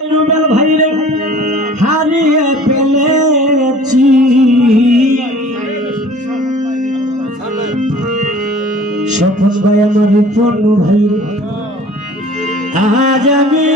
রুবেল ভাইরে হারিয়ে ফেলেছি। সফল ভাই আমার রিপন ভাই আজ আমি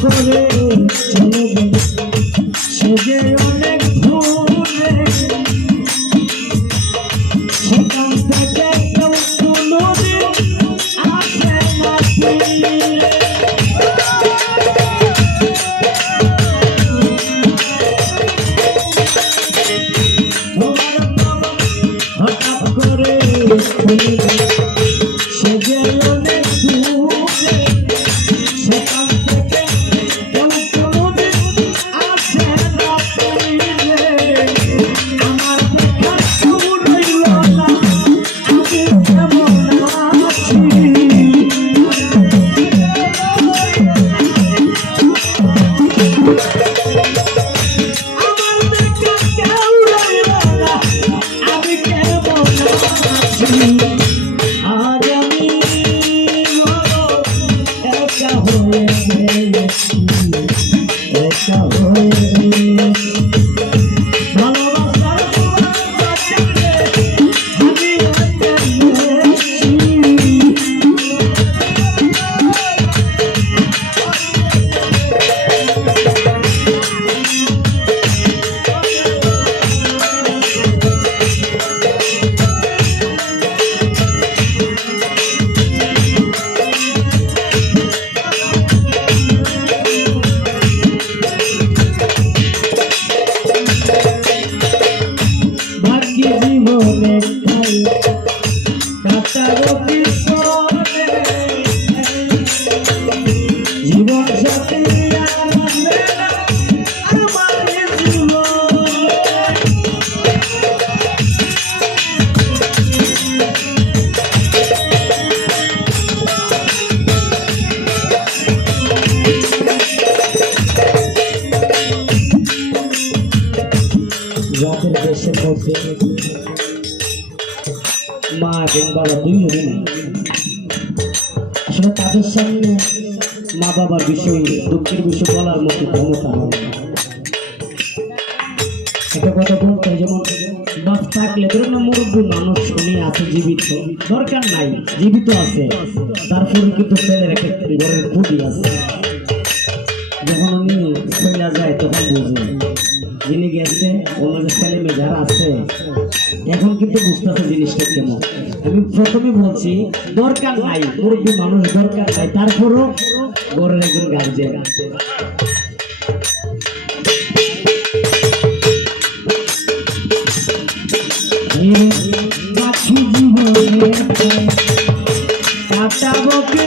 করে সজে হয়ে একা হয়ে মধ্যে মা এবং বাবা দুই মহিলা আসলে তাদের সামনে মা বাবার বিষয়ে দুঃখের বিষয় বলার মতো ক্ষমতা একটা কথা বলতে যেমন বাপ থাকলে ধরুন না মুরব্বী মানুষ শুনে আছে জীবিত, দরকার নাই, জীবিত আছে, তারপরে কিন্তু ছেলের এক একটা ঘরের খুঁটি আছে। যখন উনি ছেলে যায় তখন বুঝে। যিনি গেছে ওনাদের ছেলে মেয়ে যারা আছে, এখন কিন্তু বুঝতেছে জিনিসটা কেমন। আমি প্রথমে বলছি, দরকার নাই, মুরব্বী মানুষ দরকার নাই, তারপরও ঘরের একজন গার্জেন। জীবনে কাটাবো কে